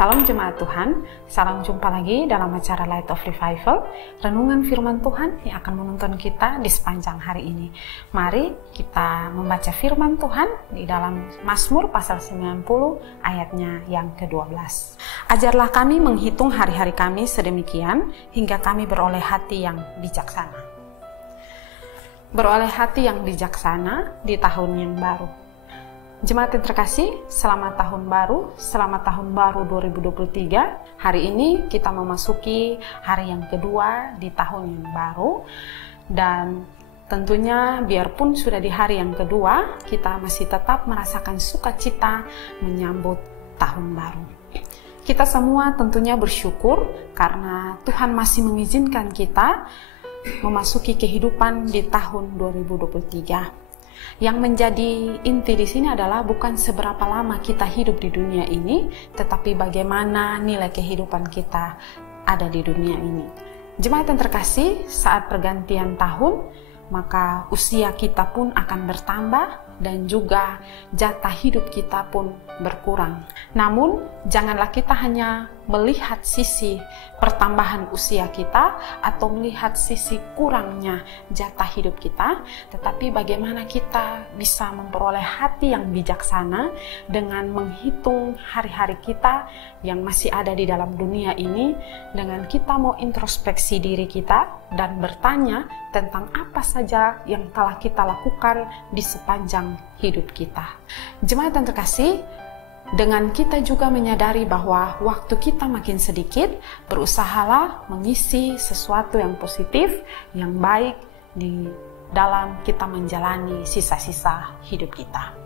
Salam Jemaat Tuhan, salam jumpa lagi dalam acara Light of Revival, renungan firman Tuhan yang akan menuntun kita di sepanjang hari ini. Mari kita membaca firman Tuhan di dalam Mazmur pasal 90 ayatnya yang ke-12. Ajarlah kami menghitung hari-hari kami sedemikian hingga kami beroleh hati yang bijaksana. Beroleh hati yang bijaksana di tahun yang baru. Jemaat yang terkasih, selamat tahun baru 2023. Hari ini kita memasuki hari yang kedua di tahun yang baru. Dan tentunya biarpun sudah di hari yang kedua, kita masih tetap merasakan sukacita menyambut tahun baru. Kita semua tentunya bersyukur karena Tuhan masih mengizinkan kita memasuki kehidupan di tahun 2023. Yang menjadi inti di sini adalah bukan seberapa lama kita hidup di dunia ini, tetapi bagaimana nilai kehidupan kita ada di dunia ini. Jemaat yang terkasih, saat pergantian tahun, maka usia kita pun akan bertambah dan juga jatah hidup kita pun berkurang. Namun, janganlah kita hanya melihat sisi pertambahan usia kita atau melihat sisi kurangnya jatah hidup kita, tetapi bagaimana kita bisa memperoleh hati yang bijaksana dengan menghitung hari-hari kita yang masih ada di dalam dunia ini, dengan kita mau introspeksi diri kita dan bertanya tentang apa saja yang telah kita lakukan di sepanjang hidup kita. Jemaat yang terkasih, dengan kita juga menyadari bahwa waktu kita makin sedikit, berusahalah mengisi sesuatu yang positif, yang baik di dalam kita menjalani sisa-sisa hidup kita.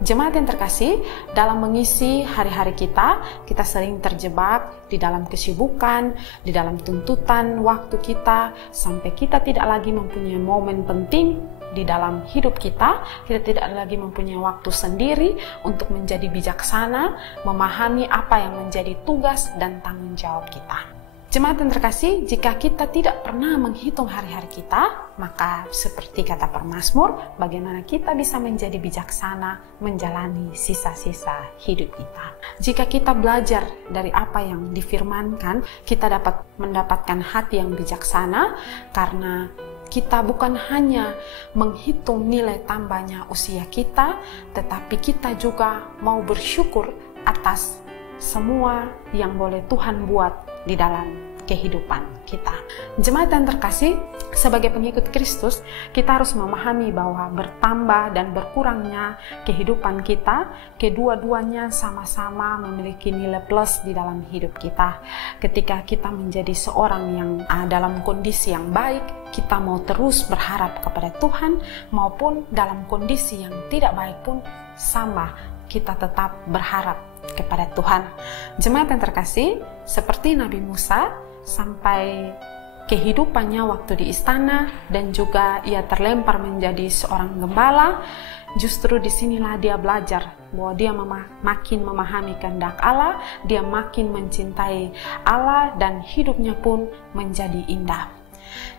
Jemaat yang terkasih, dalam mengisi hari-hari kita sering terjebak di dalam kesibukan, di dalam tuntutan waktu kita, sampai kita tidak lagi mempunyai momen penting di dalam hidup kita tidak lagi mempunyai waktu sendiri untuk menjadi bijaksana, memahami apa yang menjadi tugas dan tanggung jawab kita. Jemaat yang terkasih, jika kita tidak pernah menghitung hari-hari kita, maka seperti kata pemazmur, bagaimana kita bisa menjadi bijaksana menjalani sisa-sisa hidup kita. Jika kita belajar dari apa yang difirmankan, kita dapat mendapatkan hati yang bijaksana karena kita bukan hanya menghitung nilai tambahnya usia kita, tetapi kita juga mau bersyukur atas semua yang boleh Tuhan buat di dalam kehidupan kita. Jemaat yang terkasih, sebagai pengikut Kristus, kita harus memahami bahwa bertambah dan berkurangnya kehidupan kita, kedua-duanya sama-sama memiliki nilai plus di dalam hidup kita. Ketika kita menjadi seorang yang dalam kondisi yang baik, kita mau terus berharap kepada Tuhan, maupun dalam kondisi yang tidak baik pun sama, kita tetap berharap kepada Tuhan. Jemaat yang terkasih, seperti Nabi Musa, sampai kehidupannya waktu di istana dan juga ia terlempar menjadi seorang gembala, justru disinilah dia belajar bahwa dia makin memahami kehendak Allah, dia makin mencintai Allah dan hidupnya pun menjadi indah.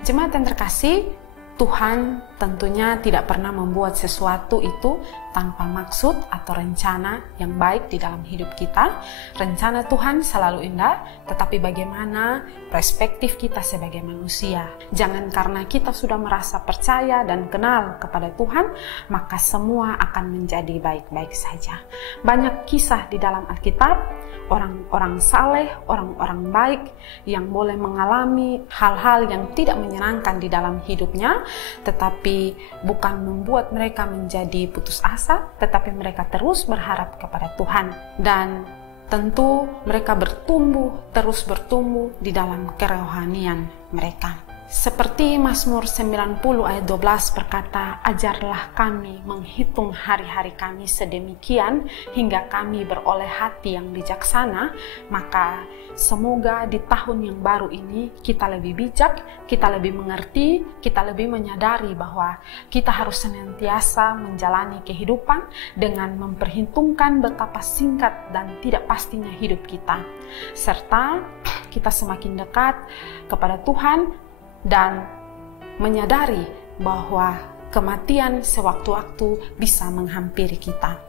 Jemaat yang terkasih, Tuhan tentunya tidak pernah membuat sesuatu itu tanpa maksud atau rencana yang baik di dalam hidup kita. Rencana Tuhan selalu indah, tetapi bagaimana perspektif kita sebagai manusia. Jangan karena kita sudah merasa percaya dan kenal kepada Tuhan, maka semua akan menjadi baik-baik saja. Banyak kisah di dalam Alkitab, orang-orang saleh, orang-orang baik yang boleh mengalami hal-hal yang tidak menyenangkan di dalam hidupnya, tetapi bukan membuat mereka menjadi putus asa, tetapi mereka terus berharap kepada Tuhan. Dan tentu mereka terus bertumbuh di dalam kerohanian mereka. Seperti Mazmur 90 ayat 12 berkata, ajarlah kami menghitung hari-hari kami sedemikian hingga kami beroleh hati yang bijaksana. Maka semoga di tahun yang baru ini kita lebih bijak, kita lebih mengerti, kita lebih menyadari bahwa kita harus senantiasa menjalani kehidupan dengan memperhitungkan betapa singkat dan tidak pastinya hidup kita, serta kita semakin dekat kepada Tuhan dan menyadari bahwa kematian sewaktu-waktu bisa menghampiri kita.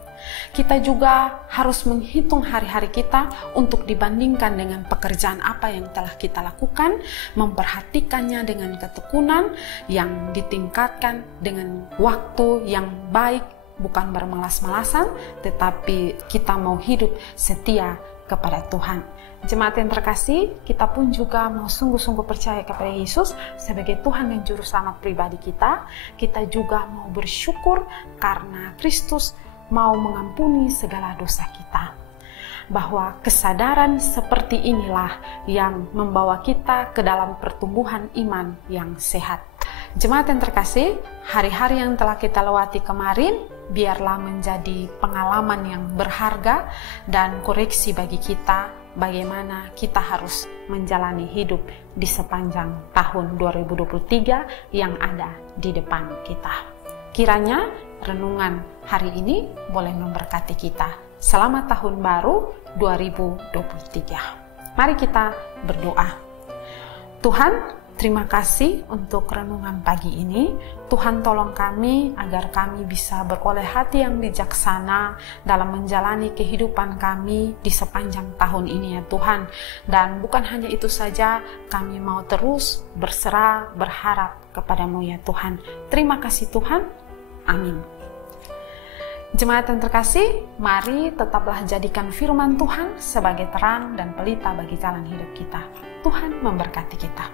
Kita juga harus menghitung hari-hari kita untuk dibandingkan dengan pekerjaan apa yang telah kita lakukan, memperhatikannya dengan ketekunan yang ditingkatkan dengan waktu yang baik, bukan bermalas-malasan, tetapi kita mau hidup setia kepada Tuhan. Jemaat yang terkasih, kita pun juga mau sungguh-sungguh percaya kepada Yesus sebagai Tuhan dan Juru Selamat pribadi kita. Kita juga mau bersyukur karena Kristus mau mengampuni segala dosa kita. Bahwa kesadaran seperti inilah yang membawa kita ke dalam pertumbuhan iman yang sehat. Jemaat yang terkasih, hari-hari yang telah kita lewati kemarin, biarlah menjadi pengalaman yang berharga dan koreksi bagi kita bagaimana kita harus menjalani hidup di sepanjang tahun 2023 yang ada di depan kita. Kiranya renungan hari ini boleh memberkati kita. Selamat tahun baru 2023. Mari kita berdoa. Tuhan, terima kasih untuk renungan pagi ini. Tuhan, tolong kami agar kami bisa beroleh hati yang bijaksana dalam menjalani kehidupan kami di sepanjang tahun ini ya Tuhan. Dan bukan hanya itu saja, kami mau terus berserah, berharap kepadamu ya Tuhan. Terima kasih Tuhan. Amin. Jemaat yang terkasih, mari tetaplah jadikan firman Tuhan sebagai terang dan pelita bagi jalan hidup kita. Tuhan memberkati kita.